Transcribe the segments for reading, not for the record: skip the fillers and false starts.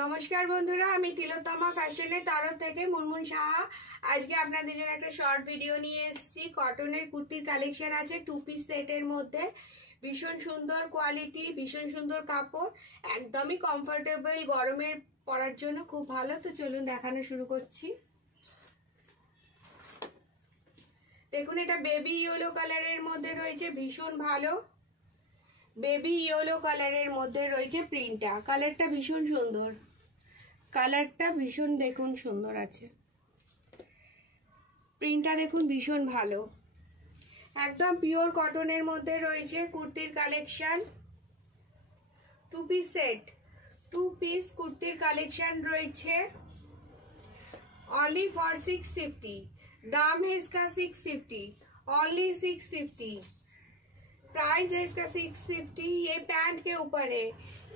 নমস্কার বন্ধুরা, আমি তিলোত্তমা ফ্যাশনের তরফ থেকে মুনমুন সাহা। আজকে আপনাদের জন্য একটা শর্ট ভিডিও নিয়ে এসেছি। কটনের কুর্তির কালেকশন আছে 2 পিস সেটের মধ্যে। ভীষণ সুন্দর কোয়ালিটি, ভীষণ সুন্দর কাপড়, একদমই কমফোর্টেবল, গরমের পরার জন্য খুব ভালো। তো চলুন দেখানো শুরু করছি। দেখুন, এটা বেবি ইয়েলো কালারের মধ্যে রয়েছে, ভীষণ ভালো। বেবি ইয়েলো কালারের মধ্যে রয়েছে প্রিন্টটা। কালারটা ভীষণ সুন্দর, কালারটা ভীষণ দেখুন সুন্দর আছে। প্রিন্টটা দেখুন ভীষণ ভালো, একদম পিওর কটনের মধ্যে রয়েছে কুর্তির কালেকশন। 2 পিস সেট, 2 পিস কুর্তির কালেকশন রয়েছে। ओनली फॉर 650, दाम है इसका 650, ओनली 650 प्राइस है इसका 650। ये पैंट के ऊपर है,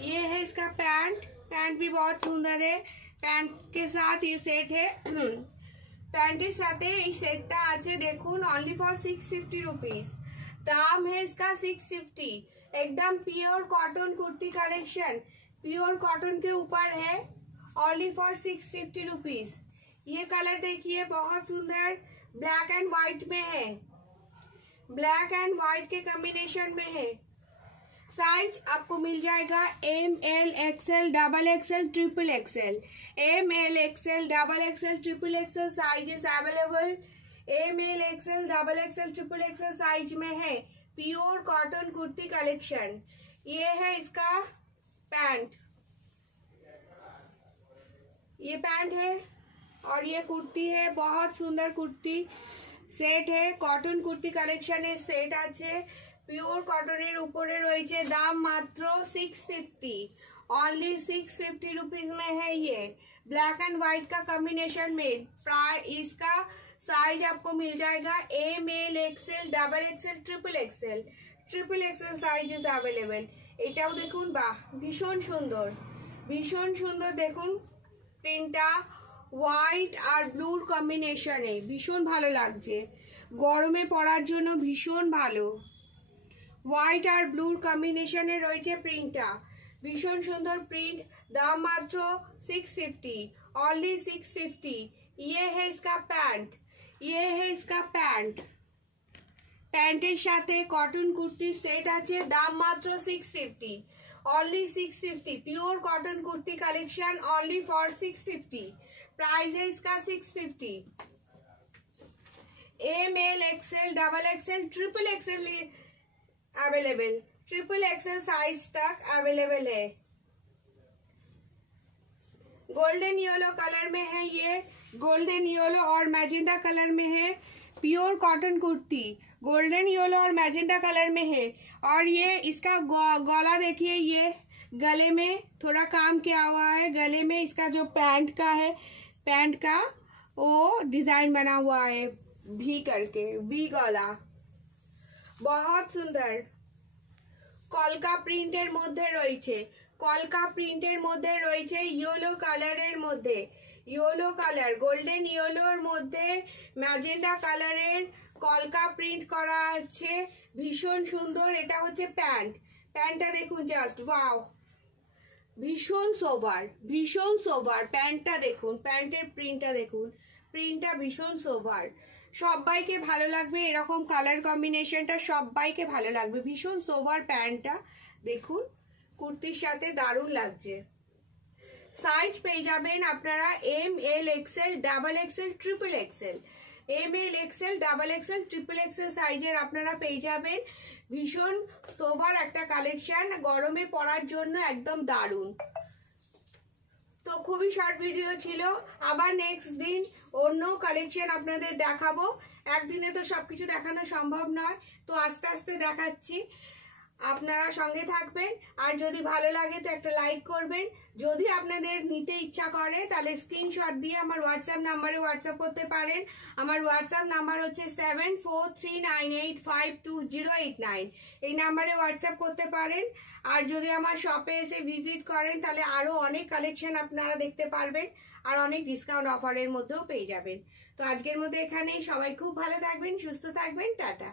ये है इसका पैंट। पैंट भी बहुत सुंदर है। पैंट के साथ ये सेट है। पैंटेর সাথে এই সেটটা আছে দেখুন। ओनली फॉर 650 रुपीस, दाम है इसका 650। एकदम pure cotton kurti collection, pure cotton के ऊपर है। Only for 650 rupees. ये कलर देखिए, बहुत सुंदर, ब्लैक एंड व्हाइट में है, ब्लैक एंड व्हाइट के कॉम्बिनेशन में है। साइज आपको मिल जाएगा M L XL double XL triple XL. M L XL double XL triple XL size is available. M L XL double XL triple XL size में है। Pure cotton kurti collection. ये है इसका पैंट, ये पैंट है और ये कुर्ती है। बहुत सुंदर कुर्ती सेट है। कॉटन कुर्ती कलेक्शन सेट আছে। পিওর কটনের উপরে রয়েছে। দাম মাত্র 650, ओनली 650 रुपीज में है। ये ब्लैक एंड व्हाइट का कॉम्बिनेशन में। इसका साइज आपको मिल जाएगा M L XL double XL triple XL. Triple XL size is available. এটাও দেখুন, বাহ ভীষণ সুন্দর, ভীষণ সুন্দর। দেখুন প্রিন্টটা হোয়াইট আর ব্লুর কম্বিনেশনে ভীষণ ভালো লাগছে, গরমে পরার জন্য ভীষণ ভালো। হোয়াইট আর ব্লুর কম্বিনেশনে রয়েছে প্রিন্টটা, ভীষণ সুন্দর প্রিন্ট। দাম মাত্র 650, ओनली 650। ये है इसका पैंट, ये है इसका पैंट। প্যান্টের সাথে কটন কুর্তি সেট আছে। দাম মাত্র 650, only 650। Pure cotton kurti collection, only for 650। Price है इसका 650। M L XL double XL triple XL available. Triple XL size तक अवेलेबल है। गोल्डन येलो कलर में है, ये गोल्डन येलो और मैजेंडा कलर में है। Pure cotton kurti golden yellow और मैजेंडा कलर में है। और ये इसका गला देखिए, ये गले में थोड़ा काम किया हुआ है। गले में इसका जो पैंट का है, पैंट का वो डिजाइन बना हुआ है भी करके, वी गला, बहुत सुंदर। কলকা প্রিন্টের মধ্যে রয়েছে, কলকা প্রিন্টের মধ্যে রয়েছে ইয়েলো কালারের মধ্যে, ইয়েলো কালার, গোল্ডেন ইয়েলোর মধ্যে ম্যাজেন্ডা কালারের কলকা প্রিন্ট করা আছে, ভীষণ সুন্দর। এটা হচ্ছে প্যান্ট। প্যান্টটা দেখুন জাস্ট ওয়াও, ভীষণ সোবার, ভীষণ সোবার। প্যান্টটা দেখুন, প্যান্টের প্রিন্টটা দেখুন, প্রিন্টটা ভীষণ সোবার। সবাইকে ভালো লাগবে এরকম কালার কম্বিনেশনটা, সবাইকে ভালো লাগবে। ভীষণ সোবার প্যান্টটা দেখুন, কুর্তির সাথে দারুণ লাগছে। সাইজ পেয়ে যাবেন আপনারা M L XL double XL triple XL. M L XL double XL triple XL সাইজের আপনারা পেয়ে যাবেন। ভীষণ সোবার একটা কালেকশন, গরমে পরার জন্য একদম দারুণ। তো খুবই শর্ট ভিডিও ছিল। আবার নেক্সট দিন অন্য কালেকশন আপনাদের দেখাবো। একদিনে তো সবকিছু দেখানো সম্ভব নয়, তো আস্তে আস্তে দেখাচ্ছি। আপনারা সঙ্গে থাকবেন। আর যদি ভালো লাগে তো একটা লাইক করবেন। যদি আপনাদের নিতে ইচ্ছা করে তাহলে স্ক্রিনশট দিয়ে আমার হোয়াটসঅ্যাপ নাম্বারে হোয়াটসঅ্যাপ করতে পারেন। আমার হোয়াটসঅ্যাপ নাম্বার হচ্ছে 7439852089। এই নাম্বারে হোয়াটসঅ্যাপ করতে পারেন। আর যদি আমার শপে এসে ভিজিট করেন তাহলে আরও অনেক কালেকশন আপনারা দেখতে পারবেন, আর অনেক ডিসকাউন্ট অফারের মধ্যেও পেয়ে যাবেন। তো আজকের মধ্যে এখানেই। সবাই খুব ভালো থাকবেন, সুস্থ থাকবেন, টাটা।